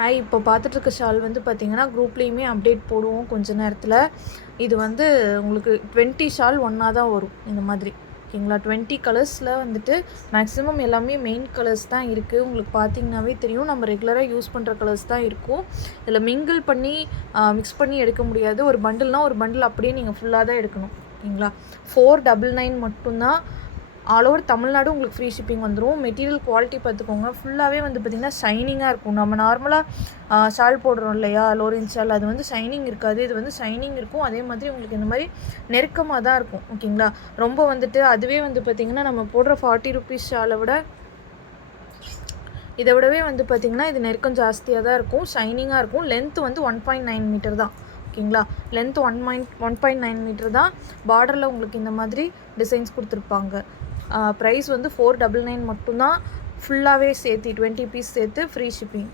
Hi, இப்போ பார்த்துட்டு இருக்க ஷால் வந்து பார்த்தீங்கன்னா, குரூப்லேயுமே அப்டேட் போடுவோம் கொஞ்ச நேரத்தில். இது வந்து உங்களுக்கு 20 ஷால் ஒன்றா தான் வரும் இந்த மாதிரி. ஓகேங்களா? 20 கலர்ஸில் வந்துட்டு மேக்ஸிமம் எல்லாமே மெயின் கலர்ஸ் தான் இருக்குது. உங்களுக்கு பார்த்தீங்கன்னாவே தெரியும், நம்ம ரெகுலராக யூஸ் பண்ணுற கலர்ஸ் தான் இருக்கும். இதில் மிங்கிள் பண்ணி மிக்ஸ் பண்ணி எடுக்க முடியாது. ஒரு பண்டில்னால் ஒரு பண்டில் அப்படியே நீங்கள் ஃபுல்லாக தான் எடுக்கணும். ஓகேங்களா? 499 மட்டும்தான். ஆல் ஓவர் தமிழ்நாடு உங்களுக்கு ஃப்ரீ ஷிப்பிங் வந்துடும். மெட்டீரியல் குவாலிட்டி பார்த்துக்கோங்க. ஃபுல்லாகவே வந்து பார்த்திங்கன்னா ஷைனிங்காக இருக்கும். நம்ம நார்மலாக ஷால் போடுறோம் இல்லையா, லோரன்ஸ் ஷால், அது வந்து ஷைனிங் இருக்காது. இது வந்து ஷைனிங் இருக்கும். அதே மாதிரி உங்களுக்கு இந்த மாதிரி நெருக்கமாக தான் இருக்கும். ஓகேங்களா? ரொம்ப வந்துட்டு அதுவே வந்து பார்த்திங்கன்னா நம்ம போடுற 40 ருபீஸ் ஷாலை விட இதை விடவே வந்து பார்த்திங்கன்னா இது நெருக்கம் ஜாஸ்தியாக தான் இருக்கும். ஷைனிங்காக இருக்கும். லென்த்து வந்து 1.9 மீட்டர் தான். ஓகேங்களா? லென்த் 1.9 மீட்டர் தான். பார்டரில் உங்களுக்கு இந்த மாதிரி டிசைன்ஸ் கொடுத்துருப்பாங்க. ப்ரைஸ் வந்து 499 மட்டும்தான். ஃபுல்லாகவே சேர்த்து 20 பீஸ் சேர்த்து ஃப்ரீ ஷிப்பிங்.